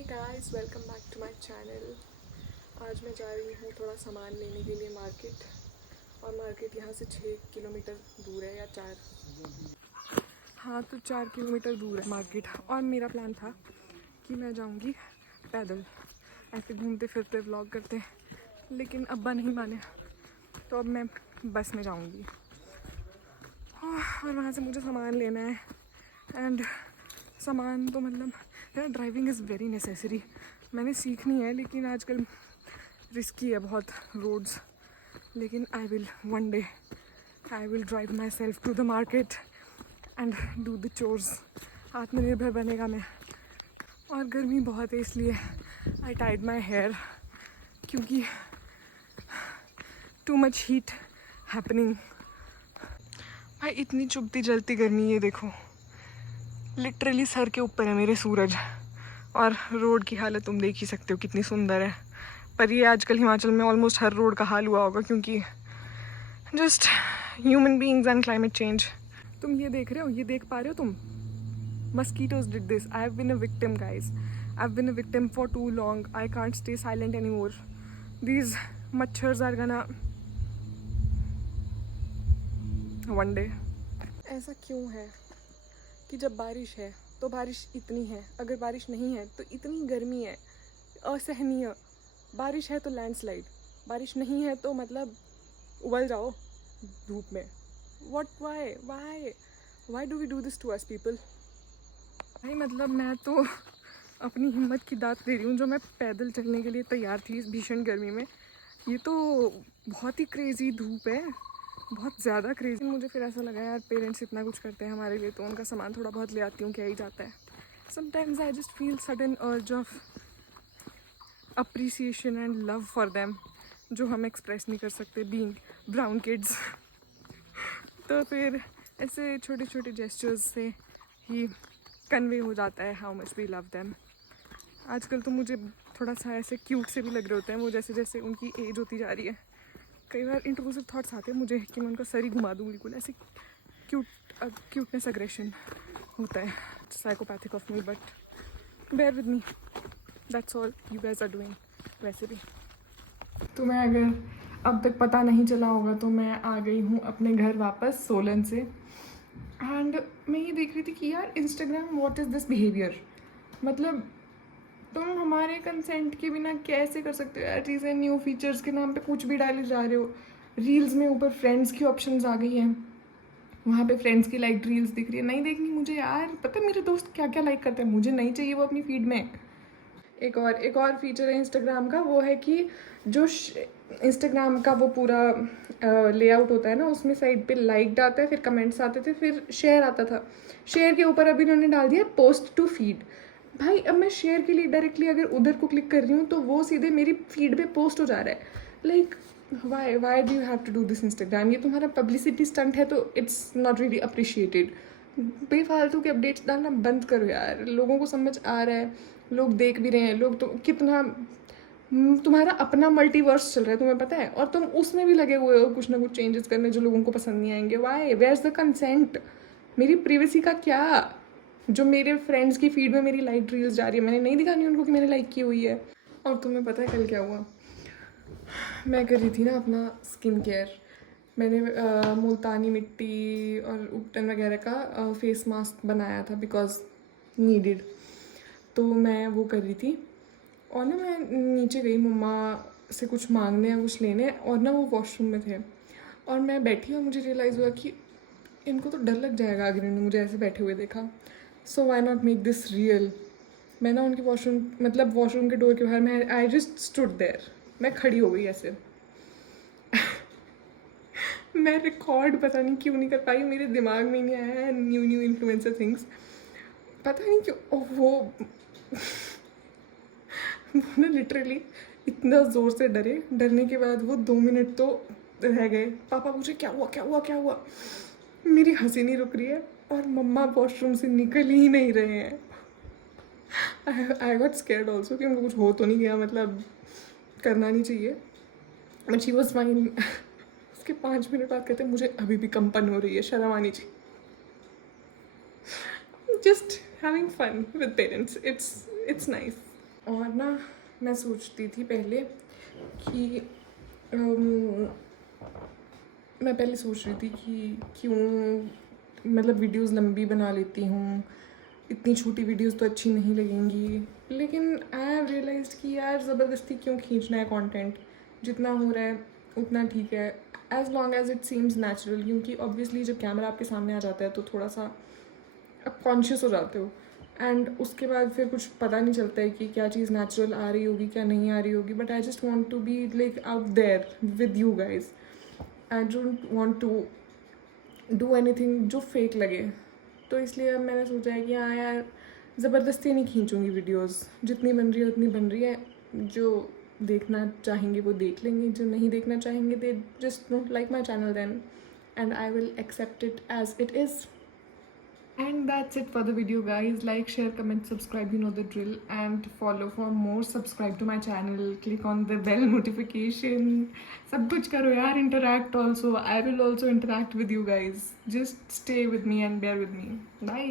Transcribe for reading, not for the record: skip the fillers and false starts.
Hey guys, welcome back to my channel. आज मैं जा रही हूँ थोड़ा सामान लेने के लिए मार्केट। और मार्केट यहाँ से 6 किलोमीटर दूर है या 4। हाँ, तो 4 किलोमीटर दूर है मार्केट। और मेरा प्लान था कि मैं जाऊँगी पैदल, ऐसे घूमते फिरते व्लॉग करते, लेकिन अब्बा नहीं माने, तो अब मैं बस में जाऊँगी। और वहाँ से मुझे सामान लेना है। एंड सामान तो मतलब ड्राइविंग इज़ वेरी नेसेसरी। मैंने सीखनी है, लेकिन आजकल रिस्की है बहुत रोड्स। लेकिन I will one day I will drive myself to the market and do the chores. आत्मनिर्भर बनेगा मैं। और गर्मी बहुत है, इसलिए आई टाइड माई हेयर, क्योंकि टू मच हीट हैपनिंग। भाई इतनी चुभती जलती गर्मी, ये देखो लिटरली सर के ऊपर है मेरे सूरज। और रोड की हालत तुम देख ही सकते हो कितनी सुंदर है। पर ये आजकल हिमाचल में ऑलमोस्ट हर रोड का हाल हुआ होगा, क्योंकि just human beings and climate change. तुम ये देख रहे हो, ये देख पा रहे हो तुम? Mosquitoes did this. I have been a victim guys. I have been a victim for too long. I can't stay silent any more. These मच्छर्स आर गना वन डे। ऐसा क्यों है कि जब बारिश है तो बारिश इतनी है, अगर बारिश नहीं है तो इतनी गर्मी है, असहनीय। बारिश है तो लैंडस्लाइड, बारिश नहीं है तो मतलब उबल जाओ धूप में। Why do we do this to us people? भाई मतलब मैं तो अपनी हिम्मत की दात दे रही हूँ, जो मैं पैदल चलने के लिए तैयार थी इस भीषण गर्मी में। ये तो बहुत ही क्रेजी धूप है, बहुत ज़्यादा क्रेजी। मुझे फिर ऐसा लगा यार, पेरेंट्स इतना कुछ करते हैं हमारे लिए, तो उनका सामान थोड़ा बहुत ले आती हूँ, क्या ही जाता है। Sometimes I just feel sudden अर्ज of appreciation and love for them, जो हम एक्सप्रेस नहीं कर सकते बीइंग ब्राउन किड्स। तो फिर ऐसे छोटे छोटे जेस्चर्स से ही कन्वे हो जाता है how much we love them. आजकल तो मुझे थोड़ा सा ऐसे क्यूट से भी लग रहे होते हैं वो, जैसे जैसे उनकी एज होती जा रही है। कई बार इंट्रूसिव थॉट्स आते हैं मुझे कि मैं उनका सर ही घुमा दूँ, बिल्कुल ऐसे क्यूटनेस अग्रेशन होता है। Psychopathic of me, but bear with me, that's all you guys are doing. वैसे भी तुम्हें अगर अब तक पता नहीं चला होगा तो मैं आ गई हूँ अपने घर वापस सोलन से। एंड मैं ये देख रही थी कि यार Instagram, what is this behaviour? मतलब तुम हमारे कंसेंट के बिना कैसे कर सकते हो यार चीज़ें? न्यू फीचर्स के नाम पे कुछ भी डाले जा रहे हो। रील्स में ऊपर फ्रेंड्स की ऑप्शंस आ गई हैं, वहाँ पे फ्रेंड्स की लाइक रील्स दिख रही है। नहीं देखनी मुझे यार, पता है मेरे दोस्त क्या क्या लाइक करते हैं, मुझे नहीं चाहिए वो अपनी फीड में। एक और फीचर है इंस्टाग्राम का, वो है कि जो इंस्टाग्राम का वो पूरा लेआउट होता है ना, उसमें साइड पे लाइक आता है, फिर कमेंट्स आते थे, फिर शेयर आता था। शेयर के ऊपर अभी इन्होंने डाल दिया पोस्ट टू फीड। भाई अब मैं शेयर के लिए डायरेक्टली अगर उधर को क्लिक कर रही हूँ तो वो सीधे मेरी फीड पे पोस्ट हो जा रहा है। Like why do you have to do this Instagram? ये तुम्हारा पब्लिसिटी स्टंट है, तो इट्स नॉट रियली अप्रिशिएटेड। बेफालतू के अपडेट्स डालना बंद करो यार, लोगों को समझ आ रहा है, लोग देख भी रहे हैं। लोग तो कितना तुम्हारा अपना मल्टीवर्स चल रहा है, तुम्हें पता है, और तुम उसमें भी लगे हुए हो कुछ ना कुछ चेंजेस करने जो लोगों को पसंद नहीं आएंगे। Why? Where is the consent? मेरी प्रिवेसी का क्या? जो मेरे फ्रेंड्स की फीड में मेरी लाइक रील्स जा रही है, मैंने नहीं दिखानी उनको कि मैंने लाइक की हुई है। और तुम्हें पता है कल क्या हुआ? मैं कर रही थी ना अपना स्किन केयर। मैंने मुल्तानी मिट्टी और उपटन वगैरह का फेस मास्क बनाया था, बिकॉज नीडिड। तो मैं वो कर रही थी, और ना मैं नीचे गई मम्मा से कुछ मांगने या कुछ लेने, और ना वो वॉशरूम में थे। और मैं बैठी और मुझे रियलाइज़ हुआ कि इनको तो डर लग जाएगा अगर इन्होंने मुझे ऐसे बैठे हुए देखा। So why not make this real? मैं ना उनके वॉशरूम के डोर के बाहर, मैं आई जस्ट स्टूड देयर, मैं खड़ी हो गई ऐसे। मैं रिकॉर्ड पता नहीं क्यों नहीं कर पाई, मेरे दिमाग में नहीं आया है न्यू इन्फ्लुएंसर थिंग्स, पता नहीं क्यों। वो ना लिटरली इतना ज़ोर से डरने के बाद वो 2 मिनट तो रह गए। पापा पूछे क्या हुआ क्या हुआ क्या हुआ? मेरी हंसी नहीं रुक रही है, और मम्मा वॉशरूम से निकल ही नहीं रहे हैं। आई गॉट स्कैर्ड ऑल्सो कि उनको कुछ हो तो नहीं गया, मतलब करना नहीं चाहिए, बट शी वॉज फाइन। उसके 5 मिनट बाद कहते मुझे अभी भी कंपन हो रही है, शर्म आनी चाहिए। Just having fun with parents, it's nice. और ना मैं सोचती थी पहले कि अम, मैं पहले सोच रही थी कि क्यों मतलब वीडियोस लंबी बना लेती हूँ, इतनी छोटी वीडियोस तो अच्छी नहीं लगेंगी। लेकिन आई हैव रियलाइज्ड कि यार ज़बरदस्ती क्यों खींचना है कंटेंट, जितना हो रहा है उतना ठीक है, as long as it seems natural. क्योंकि ऑब्वियसली जब कैमरा आपके सामने आ जाता है तो थोड़ा सा आप कॉन्शियस हो जाते हो, एंड उसके बाद फिर कुछ पता नहीं चलता है कि क्या चीज़ नेचुरल आ रही होगी क्या नहीं आ रही होगी। But I just want to be like out there with you guys. I don't want to do anything जो फेक लगे। तो इसलिए अब मैंने सोचा है कि हाँ यार, ज़बरदस्ती नहीं खींचूँगी वीडियोस, जितनी बन रही है उतनी बन रही है। जो देखना चाहेंगे वो देख लेंगे, जो नहीं देखना चाहेंगे they just don't like my channel then, and I will accept it as it is. And that's it for the video guys. Like, share, comment, subscribe, you know the drill, and follow for more. Subscribe to my channel, click on the bell notification. Sab kuch karo yaar, interact also. I will also interact with you guys. Just stay with me and bear with me. Bye.